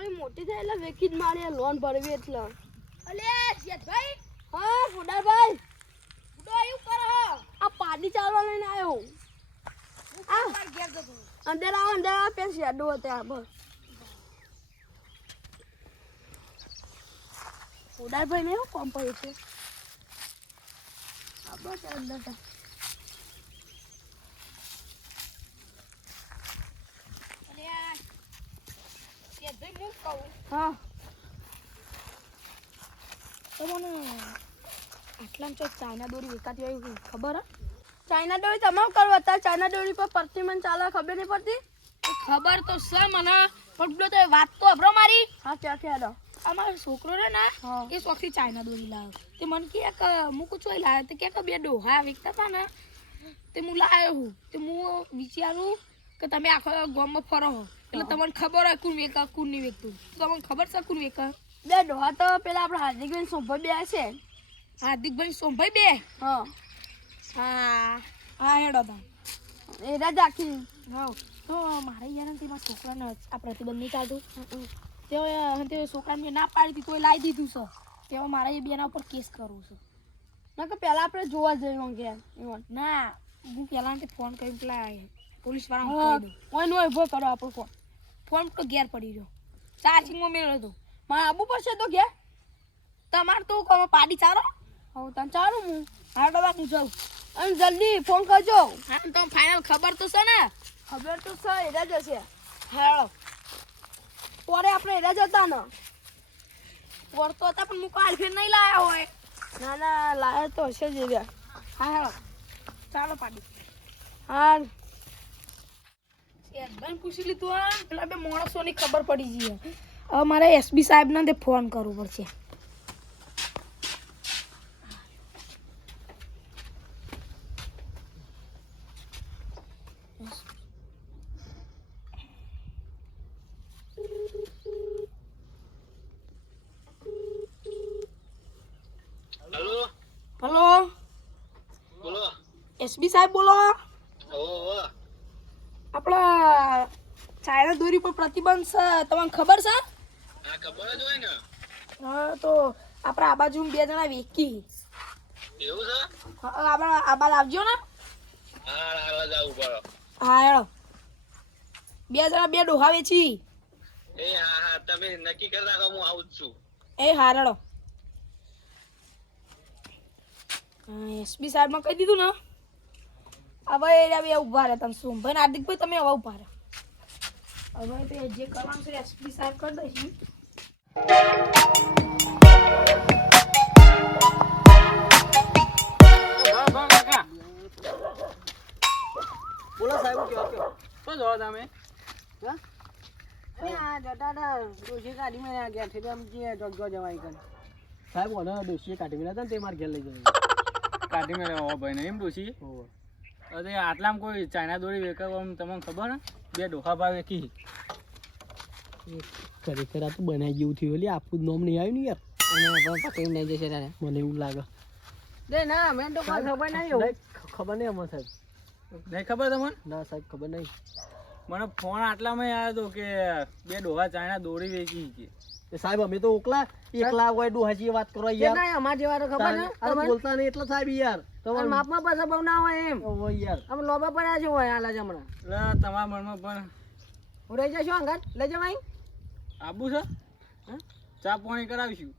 થોડી મોટી થાય એટલે વેચી જ મારી લોન ભરવી એટલે. અલે જેઠભાઈ હા ફુડાભાઈ. ફુડો આયું કરો આ પાડી ચાલવા લઈને આવ્યો. આ. ઘેર જતો અંદર આવો અંદર આવો પેન શેડો હતા બસ. ફુડાભાઈ ને એવું કોમ પડ્યું છે. આ બસ અંદર હતા. અલે જેઠભાઈ હું. આટલા ચોક ચાઇના દોરી વેચાતી હોય ખબર હે? ચાઇના દોરી તમામ કરવા અત્યારે? ચાઇના દોરી પર મને ચાલે ખબર નહીં પડતી? ખબર તો છે મને પણ પેલો તો વાત તો અભરો મારી. હા ક્યાં ક્યાં અમારો છોકરો રે ને એ શોખથી ચાઇના દોરી લાવ્યો તે મને ક્યાંક મૂકું ચોઈ લાવ્યો તે ક્યાંક બે ડોહા વેચતા હતા ને તે હું લાવ્યો હું. તે હું વિચારું કે તમે આખો ગામમાં ફરો એટલે તમને ખબર હોય કુણ વેકા કુણ નહીં વેકતું તમને ખબર છે કુણ વેકા? બે ડોહા તો પેલા આપણે હાર્દિકભાઈ સોમભાઈ બે છે. હાર્દિકભાઈ સોમભાઈ બે? હા. હા. હા હેડો તા. એરા જ હા તો મારે યાર તેમાં છોકરાને આ પ્રતિબંધ નહીં ચાલતું તેઓ તે છોકરાને ના પાડી દીધું એ લાવી દીધું છે. તેઓ મારા એ બેના ઉપર કેસ કરવું છે. ના કે પેલા આપણે જોવા જઈએ ગયા ના હું પહેલાં ફોન કરી પેલા પોલીસવાળા કોઈ નો ઊભો કરો આપણો ફોન. ફોન તો ઘેર પડી રહ્યો. ચાર્જિંગમાં મેળવ્યો હતો. મારે આબુ પડશે તો ઘેર. તમારે તો કહો પાડી ચાલો. હવે તને ચાલું હું. હા ડબા જાઉં. અને જલ્દી ફોન કરજો. હા તો ફાઇનલ ખબર તો છે ને. ખબર તો છે એરા જ હશે પોરે આપણે એરા જતા ને. તો હતા પણ હું કાલ ફેર નહીં લાયા હોય. ના ના લાયા તો હશે જ એરા હા હેડો ચાલો પાડી. હા પૂછી લીધું હા. પેલા બે માણસોની ખબર પડી ગઈ હવે. મારે એસબી સાહેબને તે ફોન કરવો પડશે. હલો. હેલો. એસબી સાહેબ બોલો. ઓહો આપણા ચાઇના દોરી પર પ્રતિબંધ છે તમને ખબર છે? હા ખબર જ હોય ને. હા તો આપણા આ બાજુ બે જણા વેકી. એવું છે? હા, આપણે આ બાજુ આવજો ને. હા હાલ જ આવું પડો હા હેડો. બે જણા બે ડોહા વેચી. એ હા હા તમે નક્કી કરી રાખો હું આવું જ છું. એ હા રડો એસબી સાહેબમાં કહી દીધું ને. હવે એ બે ઊભા રહે તમે શું? ભાઈ હાર્દિકભાઈ તમે હવે ઊભા રહે. હવે તો જે કરવાનું છે એસપી સાહેબ કરી દઈશું. બોલો સાહેબ કયો કયો શું જોવો તમે હા? ડોશી કાઢી મેં આ ગયા છે આમ જે જોગજો જવાય કરે સાહેબ ઓનો ડોશી કાઢી મેં તે માર ઘેર લઈ જાય કાઢી મેં ઓ ભાઈ ને એમ હોવે. અરે આટલામાં કોઈ ચાઇના દોરી વેકવા તમને ખબર બે ડોહા ભાવ વેકી ખરેખર આ તો બનાવી જેવું થયું એટલે આપું નોમ નહીં આવ્યું ને યાર. અને પણ પકડી નહીં જશે તારે. મને એવું લાગે. દે ના મેં તો કોઈ ખબર નહીં ખબર નહીં અમને સાહેબ. નહીં ખબર તમને? ના સાહેબ ખબર નહીં. મને ફોન આટલામાં આવ્યો હતો કે બે ડોહા ચાઇના દોરી વેચી છે. એ સાહેબ અમે તો ઓકલા એકલા હોય ડોહાજી વાત કરો યાર. ના અમાર જેવા તો ખબર ને અરે બોલતા નહીં એટલે સાહેબ યાર. તમાર માપમાં પાછા બહુ ના હોય એમ. ઓ યાર. અમે લોબા પડ્યા છે હોય આલા જમણા એટલે તમાર મનમાં પણ. હું રહી જશો અંગત. લઈ જવાય આબુ છે? હા? ચા પાણી કરાવીશું.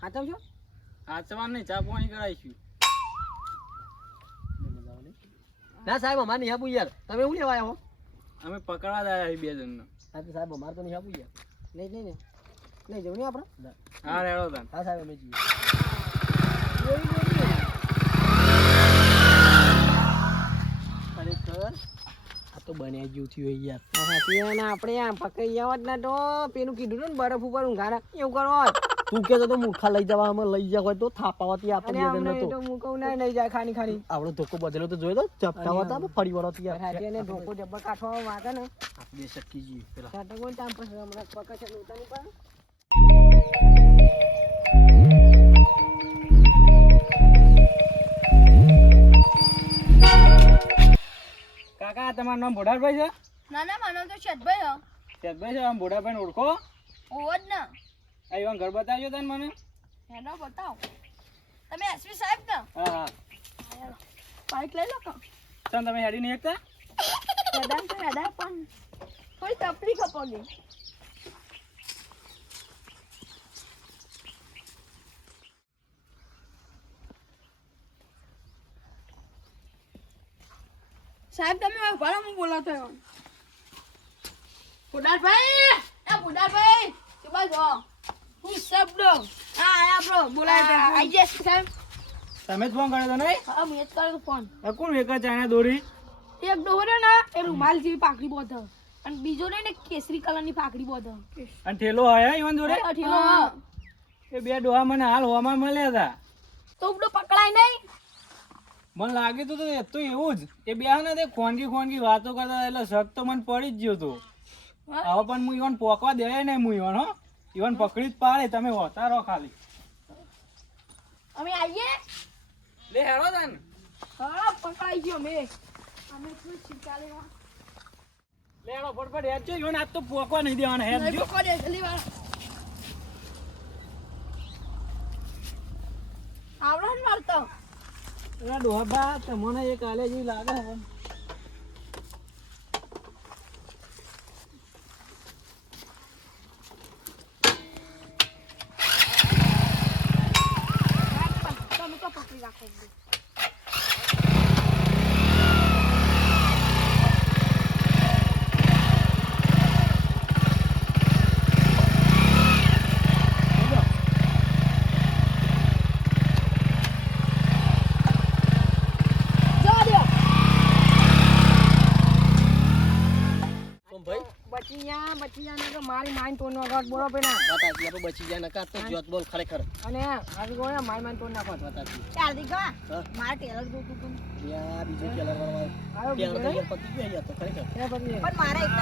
હાથમ છો આચવા નહીં ચા પાણી કરાવીશું. ના સાહેબ અમારે નહીં આપું યાર. તમે શું લેવા આવ્યા અમે પકડવા આવ્યા બે જણને. હા સાહેબ અમારે તો નહીં આપું યાર. નહીં નહીં ને લઈ જવું નહીં આપણે? હા રેડો તાન હા સાહેબ અમે જઈએ. ખરેખર? આ તો બન્યા જેવું થયું યાર. સાચી આપણે આમ પકડી આવત ના તો પેલું કીધું ને બરફ ઉપર એવું કરો તું તો મૂર્ખા લઈ જવા અમે લઈ જવા હોય તો થાપાવાથી આપણે તો. મૂકવું ના નહીં જાય ખાની ખાની. આપણો ધોકો બદલો તો જોયો તો ચપટા હતા ફરી વળો યાર એને ધોકો જબ્બર કાઠવા વાગે ને આપણે શકી જઈએ પેલા. સાટા ટાઈમ પછી હમણાં પકડ છે ઉતાની પર કાકા તમારું નામ ભોડાભાઈ છે? ના ના માનો તો શેઠભાઈ હો. શેઠભાઈ છે? આમ ભોડાભાઈ ઓળખો? ઓવો જ ના. આ ઘર બતાવજો તને મને. હેડો બતાવો. તમે એસપી સાહેબ ને? હા હા. બાઇક લઈ લો કા તમે હેડી નહીં એકતા? મેદાન તો હેડા પણ કોઈ તકલીફ પડી સાહેબ તમે હું બોલાતો એમ. બુડાભાઈ એ બુડાભાઈ કે બસ હો હું શબ્દ. હા આયા બ્રો બોલાય આઈ જશે સાહેબ. તમે જ ફોન કર્યો તો નહીં? હા મેં જ કર્યો ફોન. કોણ વેકા ચાઇના દોરી? એક ડોહરો ને એ રૂમાલ જેવી પાકડી બોધ. અને બીજો ને ને કેસરી કલરની પાકડી બોધ. અને ઠેલો આયા ઈવન જોડે? હા. એ બે ડોહા મને હાલ હોવામાં મળ્યા હતા. તો ઉપડો પકડાય નહીં. મને લાગ્યું હતું એ તો એવું જ. એ બે ને તે ખોનગી ખોનગી વાતો કરતા એટલે શક તો મને પડી જ ગયો તો. હવે પણ હું ઈવન પોકવા દે નહીં હું ઈવન હો. ઈવન પકડી જ પાડે તમે હોતા રહો ખાલી. અમે આવીએ? લે હેડો તન. હા પકડાઈ ગયો મે અમે શું છીકા લેવા લે હેડો ફટફટ હેડ જો. ઈવન આજ તો પોકવા નહીં દેવાના હેડ નહીં પોકવા દે જલ્દી વાર આવડો ને મારતો ડોહા તમને એક આલે જેવી લાગે હવે તમે તો પકડી રાખો જવા દો ભાઈ બચી જા બચી જા નકર મારી માઈન તોડ નાખો બોલો પેના બતાજી આપણે બચી જા નકા તો જોત બોલ ખરેખર. અને આવી ગયો મારી માઈન તોડ નાખો. બતાજી ચાલ દી હા. મારે ટેલર જોતું તું યા બીજો ટેલર વાળો આવ્યો તો યાર પતી ગયો યાર તો ખરેખર. પણ મારા એક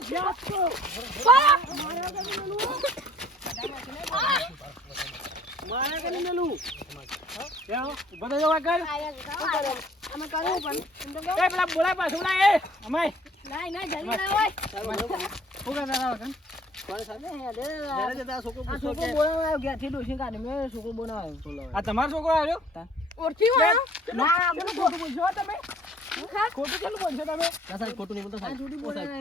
જ જોતું મારા કે મેલું? હેડો ઊભો થઈ જાઓ આગળ. અમે કર્યું પણ. એ પેલા બોલાય પાછું બોલાય એ. અમાય. ના ના જલ્દી ના હોય શું કરતા હતા વગન આ તમારો છોકરો આવ્યો? ઓળખી ના પેલું ખોટું બોલશો તમે? ખોટું કેટલું બોલશો તમે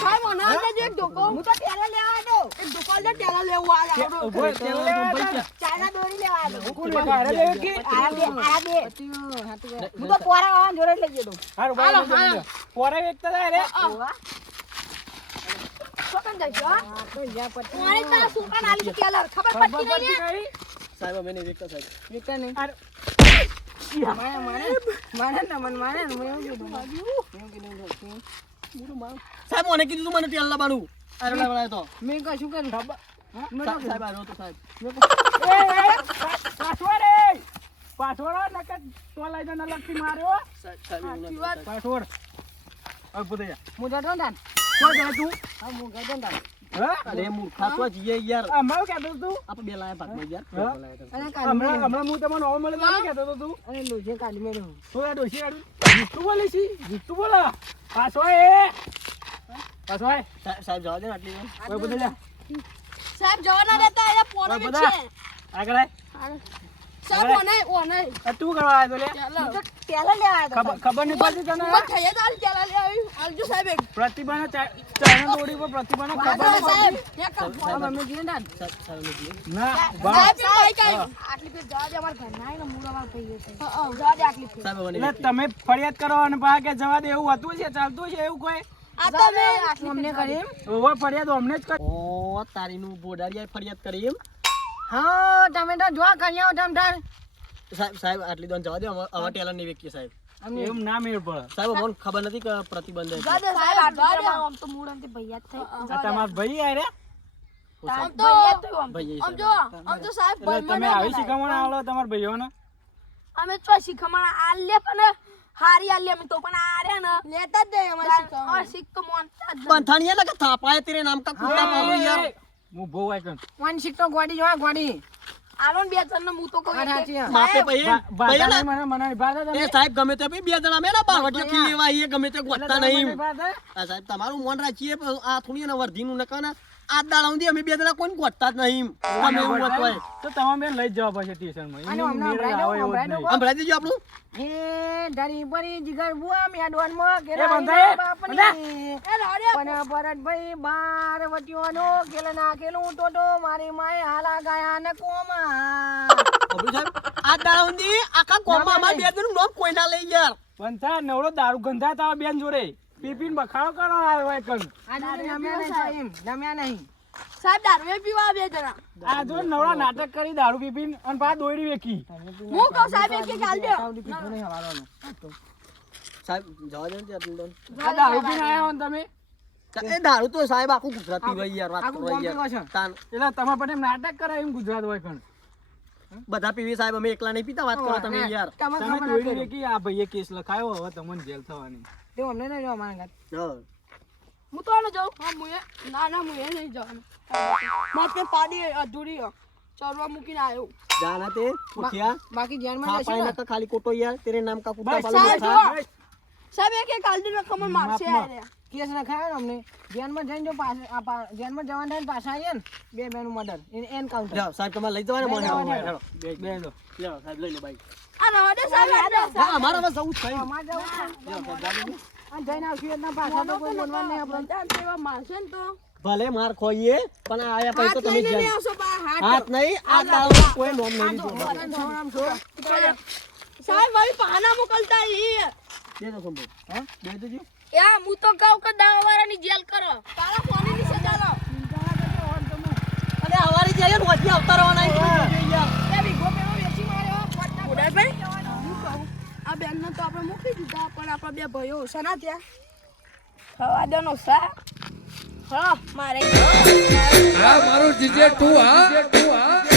સાહેબ. મને અંદર જે ધોકો હું તો ટેલર લેવા આવ્યો એક ધોકો અંદર ટેલર લેવા આવ્યો ઊભો રહો, લેવા આવ્યા દોરી લેવા આવ્યો કોણ લેવા આવ્યા? અરે દેવકી? આયા બે આયા હું? તો પોરા વાળા જોડે લઈ ગયો હારું, હાલો, લઈ જાઓ. વેચતા હતા રે. છોકન જઈશ હો? મારે તારા સુકાન આલી છે ખબર પડતી પડતી નહીં નહીં? સાહેબ અમે નહીં વેચતા સાહેબ. વેચતા નહીં. અરે, સાહેબ મને કીધું તું મને તેલ લાવવાનું અરે લાવવાનો તો મેં કશું કર્યું સાહેબ આવ્યો તો સાહેબ પાછોડ એ! પાછોડ હો, નકર તો લઈ જાઓ, ન લગતી માર્યો. સાહેબ સાહેબ સાહેબ. પાછોડ. હવે ઊભો થઈ જા. હું જતો ને ક્યાં જાય તું? હા ને હા? અરે મૂર્ખા તો જઈએ યાર અમારું કહેતો તું? આપણે બે લાયા ભાગમાં યાર હમણાં હમણાં હું તમને નવો મળ્યો તો કહેતો તો તું અરે લોજે કાઢી મેળ્યો શું આ ડોશી આડું? જુઠ્ઠું બોલે છે? જીતું બોલે? પાછો એ! પાછો. સાહેબ જવા દે આટલી જા. સાહેબ જવાના રહેતા એટલે પોરો બધા. છે આગળ આય. સાહેબ ઓને ઓને. તું કરવા આવ્યો લે? ટેલર ટેલર લેવા આવ્યો ખબર ખબર પડતી તને? હું થઈએ તો આલી ટેલર આવી આલજો સાહેબ એક. પ્રતિભાને ચા- પર પ્રતિભાને ખબર નહીં સાહેબ પડતી. એક કામ સાહેબ અમે જઈએ ને સાહેબ સાહેબ અમે જઈએ. ના સાહેબ બા- પેલું આટલી ફેર જવા દે અમારા ઘરના આવીને મૂળ અમારા ભાઈએ છે. હા, હા. જવા દે આટલી ફેર સાહેબ તમે ફરિયાદ કરો અને પા કે જવા દે એવું હતું છે ચાલતું છે એવું કોઈ? આ તો મેં અમને કરીમ ઓવર ફરિયાદ અમને જ કરી. ઓ તારીનું બોડારિયા ફરિયાદ કરી એમ? હા તમે તો જો કન્યાઓ તમ તાર. સાહેબ સાહેબ આટલી દોન જવા દે હવે હવે ટેલર નહીં વેચીએ સાહેબ. એમ ના મેળ પડે. સાહેબ અમને ખબર નથી કે પ્રતિબંધ છે. સાહેબ આટલી જવા દે ફેર આમ તો મૂળ આમ ભૈયા થઈ આ તમારા ભાઈ રે? આમ તો ભૈયા જ થયું આમ. જો આમ તો સાહેબ તમે આવી બનાય. શીખવણ આવો તમારા ભાઈઓને? અમે ચો શીખમણ આલ્ય પણ હારી આલ્ય અમે તો પણ આ રહ્યા ને. લેતા જ અમારે તો. બંધાણીએ લગે થાપાય તેરે નામ કા કુત્તા પાલો યાર. હું બહુ આઈકન વન શીખ તો ગોડી જો ગોડી. આલો બે જણ ને હું તો કહું. બાપે ભાઈ, ભાઈ ના- મને મને ભાતા એ સાહેબ ગમે તે ભાઈ બે જણા અમે ના બાવટીઓ ભાઈ, ખીલેવા એ ગમે તે ગોતતા નહીં. આ સાહેબ તમારું મોન રાખીએ આ થોડી ને વર્ધી નું ના આ દાડા સુધી અમે બે દાડા કોઈ ગોતતા જ નહીં. અમે એવું હતું હોય તો તમે બેન લઈ જવા પડશે ટ્યુશનમાં હમણાં દેજો આપણું. એ ધરી ભરી જીગર બુઆ મેડવાનમાં એ બંધાય, બાપની. પણ ભરતભાઈ બાર વટીઓનો કેલ નાખેલું તો તો મારી માએ હાલા ગયા ને કોમા. આ દાડા સુધી આખા કોમા માં બે જણનું નામ કોઈ ના લઈ યાર. બંધા નવરો દારૂ ગંધા તારા બેન જોડે. પીપીને બખાડો કરો આવ્યો હોય કણ. આ નમ્યા નહીં સાહેબ, નમ્યા નહીં. સાહેબ દારૂ એ પીવા બે જણા. આ જો નવરા નાટક કરી દારૂ પીપીન અને પા દોડી વેકી હું કહું સાહેબ એક એક આલ દો. સાહેબ જવા દે ને ત્યાં આ દારૂ પીને આયા હો તમે? એ દારૂ તો સાહેબ આખું ગુજરાતી હોય યાર વાત આખું કરો યાર. છે. તાન. એટલે તમારા પર એમ નાટક કરે એમ ગુજરાત હોય કણ. બધા પીવી સાહેબ અમે એકલા નહીં પીતા વાત કરો તમે યાર. તમે જોઈ. વેકી આ ભાઈએ કેસ લખાયો હવે તમને જેલ થવાની. તે અમને નહીં જવા મારા હું તો આને જાઉં. હા મુએ ના ના મુએ નહીં જવાનું. મારે પાડી અધૂરી. ચરવા મૂકીને આવ્યો જાના તે પૂછ્યા બાકી ધ્યાનમાં લેશું પાણી ખાલી કોટો યાર તેરે નામ કા કુત્તા બસ, સાહેબ, એક એક આલડી રકમ મારશે આ. કેસ રખાયો અમને. જેલમાં જઈને જો પાછ- જેલમાં જવાનું થાય પાછા આવીએ ને બે બેનું મર્ડર. એનકાઉન્ટર જાઓ સાહેબ તમારે લઈ જવાના મને. બે બે. દો લ્યો, સાહેબ લઈ લે બાઈક. આ રવા સાહેબ હા અમારા બસ જવું જ છે જવું છે. જઈને આવશું એટલે પાછા તો કોઈ બોલવાનું નહીં આપણે બધા તેવા મારશે ને તો. ભલે માર ખોઈએ પણ આયા પૈસા તો તમે બા હાથ હાથ નહીં આ દારૂ કોઈ નોમ નહીં સાહેબ મારી પાના મોકલતા ઈ. દે દો સંભો હા તો દેજો યા હું તો કહું કે દાવાવાળાની જેલ કરો. તારા ફોનની સજા લો અને હવારી જઈએ ને વચ્ચે આવતા રહેવાના બે વીઘો પેલો વેચી માર્યો. ઉડાભાઈ હું કહું આ બેનને તો આપણે મૂકી દીધા પણ આપણા બે ભાઈઓ સના ત્યાં ખવા દેનો સા હા મારે હા મારું જીજે તું હા.